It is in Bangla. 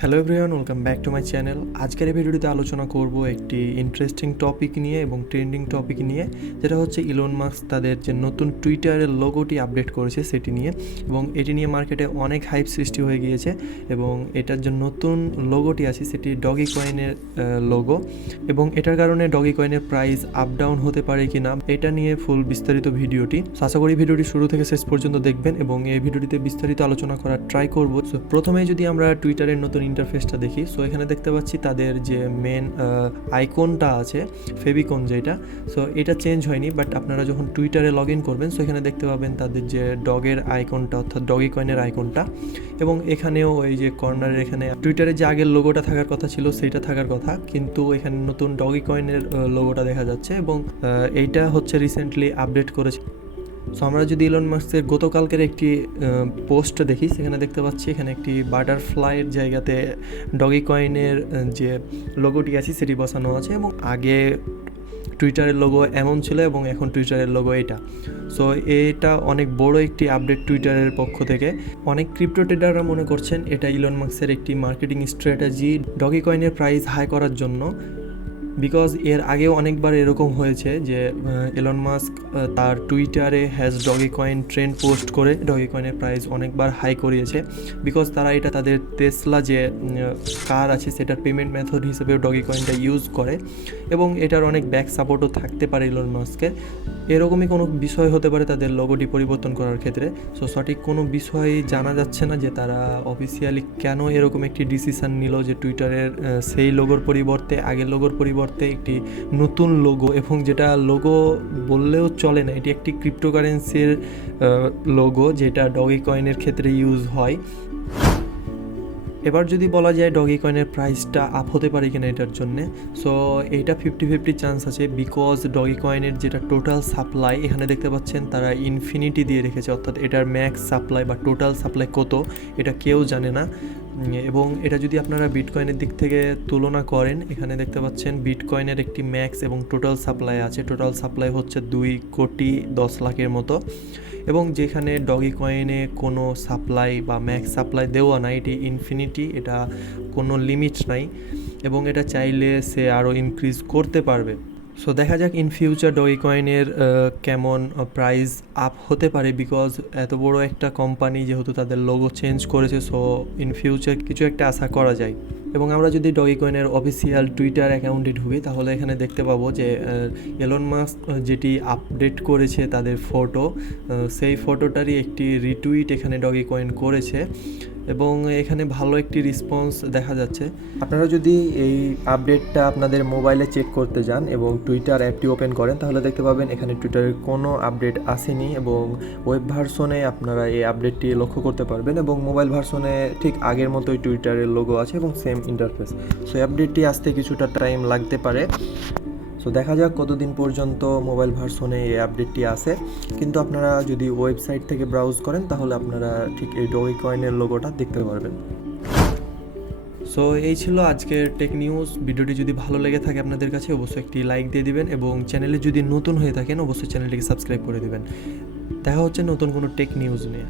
Hello everyone, welcome back to my channel. আজকের এই ভিডিওটিতে আলোচনা করব একটি ইন্টারেস্টিং টপিক নিয়ে এবং ট্রেন্ডিং টপিক নিয়ে, যেটা হচ্ছে ইলন মাস্ক তাদের যে নতুন টুইটারের লোগোটি আপডেট করেছে সেটি নিয়ে। এবং এটি নিয়ে মার্কেটে অনেক হাইপ সৃষ্টি হয়ে গিয়েছে এবং এটার যে নতুন লোগোটি আছে সেটি ডগি কয়েনের লোগো, এবং এটার কারণে ডগি কয়েনের প্রাইস আপ ডাউন হতে পারে কি না এটা নিয়ে ফুল বিস্তারিত ভিডিওটি। আশা করি ভিডিওটি শুরু থেকে শেষ পর্যন্ত দেখবেন এবং এই ভিডিওটিতে বিস্তারিত আলোচনা করার ট্রাই করব। সো প্রথমে যদি আমরা টুইটারের নতুন ইন্টারফেসটা দেখি, সো এখানে দেখতে পাচ্ছি তাদের যে মেন আইকনটা আছে ফেভিকন যেটা, সো এটা চেঞ্জ হয়নি, বাট আপনারা যখন টুইটারে লগ ইন করবেন সো এখানে দেখতে পাবেন তাদের যে ডগের আইকনটা অর্থাৎ ডগি কয়েনের আইকনটা, এবং এখানেও এই যে কর্নারের এখানে টুইটারে যে আগের লোগোটা থাকার কথা ছিল সেইটা থাকার কথা, কিন্তু এখানে নতুন ডগি কয়েনের লোগোটা দেখা যাচ্ছে এবং এইটা হচ্ছে রিসেন্টলি আপডেট করেছে। সো আমরা যদি ইলন মাস্কের গতকালকের একটি পোস্ট দেখি, সেখানে দেখতে পাচ্ছি এখানে একটি বাটারফ্লাইয়ের জায়গাতে ডগি কয়েনের যে লোগোটি আছে সেটি বসানো আছে, এবং আগে টুইটারের লোগো এমন ছিল এবং এখন টুইটারের লোগো এটা। সো এটা অনেক বড় একটি আপডেট টুইটারের পক্ষ থেকে। অনেক ক্রিপ্টো ট্রেডাররা মনে করছেন এটা ইলন মাস্কের একটি মার্কেটিং স্ট্র্যাটেজি ডগি কয়েনের প্রাইস হাই করার জন্য, বিকজ এর আগেও অনেকবার এরকম হয়েছে যে ইলন মাস্ক তার টুইটারে has doggy coin trend post করে ডগি কয়েনের প্রাইস অনেকবার হাই করিয়েছে, বিকজ তারা এটা তাদের টেসলা যে কার আছে সেটার পেমেন্ট মেথড হিসেবেও ডগি কয়েনটা ইউজ করে, এবং এটার অনেক ব্যাক সাপোর্টও থাকতে পারে ইলন মাস্কের। এরকমই কোনো বিষয় হতে পারে তাদের লোগোটি পরিবর্তন করার ক্ষেত্রে। সো সঠিক কোনো বিষয় জানা যাচ্ছে না যে তারা অফিসিয়ালি কেন এরকম একটি ডিসিশান নিল যে টুইটারের সেই লোগোর পরিবর্তে আগের লোগোর পরিবর্তে একটি নতুন লোগো, এবং যেটা লোগো বললেও চলে না, এটি একটি ক্রিপ্টোকারেন্সির লোগো যেটা ডগি কয়েনের ক্ষেত্রে ইউজ হয়। এবার যদি বলা যায় ডগি কয়েনের প্রাইসটা আপ হতে পারে কিনা এটার জন্যে, সো এইটা 50-50 চান্স আছে, বিকজ ডগি কয়েনের যেটা টোটাল সাপ্লাই এখানে দেখতে পাচ্ছেন তারা ইনফিনিটি দিয়ে রেখেছে, অর্থাৎ এটার ম্যাক্স সাপ্লাই বা টোটাল সাপ্লাই কত এটা কেউ জানে না। এবং এটা যদি আপনারা বিটকয়েনের দিক থেকে তুলনা করেন, এখানে দেখতে পাচ্ছেন বিটকয়েনের একটি ম্যাক্স এবং টোটাল সাপ্লাই আছে। টোটাল সাপ্লাই হচ্ছে 2,10,00,000 মতো, এবং যেখানে ডগি কয়েনে কোনো সাপ্লাই বা ম্যাক্স সাপ্লাই দেওয়া নাই, এটি ইনফিনিটি, এটা কোনো লিমিট নাই, এবং এটা চাইলে সে আরও ইনক্রিজ করতে পারবে। সো দেখা যাক ইন ফিউচার ডগি কয়েনের কেমন প্রাইস আপ হতে পারে, বিকজ এত বড় একটা কোম্পানি যেহেতু তাদের লোগো চেঞ্জ করেছে, সো ইন ফিউচার কিছু একটা আশা করা যায়। এবং আমরা যদি ডগি কয়েনের অফিসিয়াল টুইটার অ্যাকাউন্টে ঢুকি তাহলে এখানে দেখতে পাবো যে এলন মাস্ক যেটি আপডেট করেছে তাদের ফটো, সেই ফটোটারই একটি রিটুইট এখানে ডগি কয়েন করেছে, এবং এখানে ভালো একটি রেসপন্স দেখা যাচ্ছে। আপনারা যদি এই আপডেটটা আপনাদের মোবাইলে চেক করতে যান এবং টুইটার অ্যাপটি ওপেন করেন তাহলে দেখতে পাবেন এখানে টুইটারের কোনো আপডেট আসেনি, এবং ওয়েব ভার্সনে আপনারা এই আপডেটটি লক্ষ্য করতে পারবেন, এবং মোবাইল ভার্সনে ঠিক আগের মতোই টুইটারের লোগো আছে এবং সেম ইন্টারফেস। সো আপডেটটি আসতে কিছুটা টাইম লাগতে পারে, সো দেখা যাক কতদিন পর্যন্ত মোবাইল ভার্সনে এই আপডেটটি আসে। কিন্তু আপনারা যদি ওয়েবসাইট থেকে ব্রাউজ করেন তাহলে আপনারা ঠিক এই ডগি কয়েনের লোগোটা দেখতে পারবেন। সো এই ছিল আজকের টেক নিউজ। ভিডিওটি যদি ভালো লেগে থাকে আপনাদের কাছে অবশ্যই একটি লাইক দিয়ে দিবেন, এবং চ্যানেলে যদি নতুন হয়ে থাকেন অবশ্যই চ্যানেলটিকে সাবস্ক্রাইব করে দিবেন। দেখা হচ্ছে নতুন কোনো টেক নিউজ নিয়ে।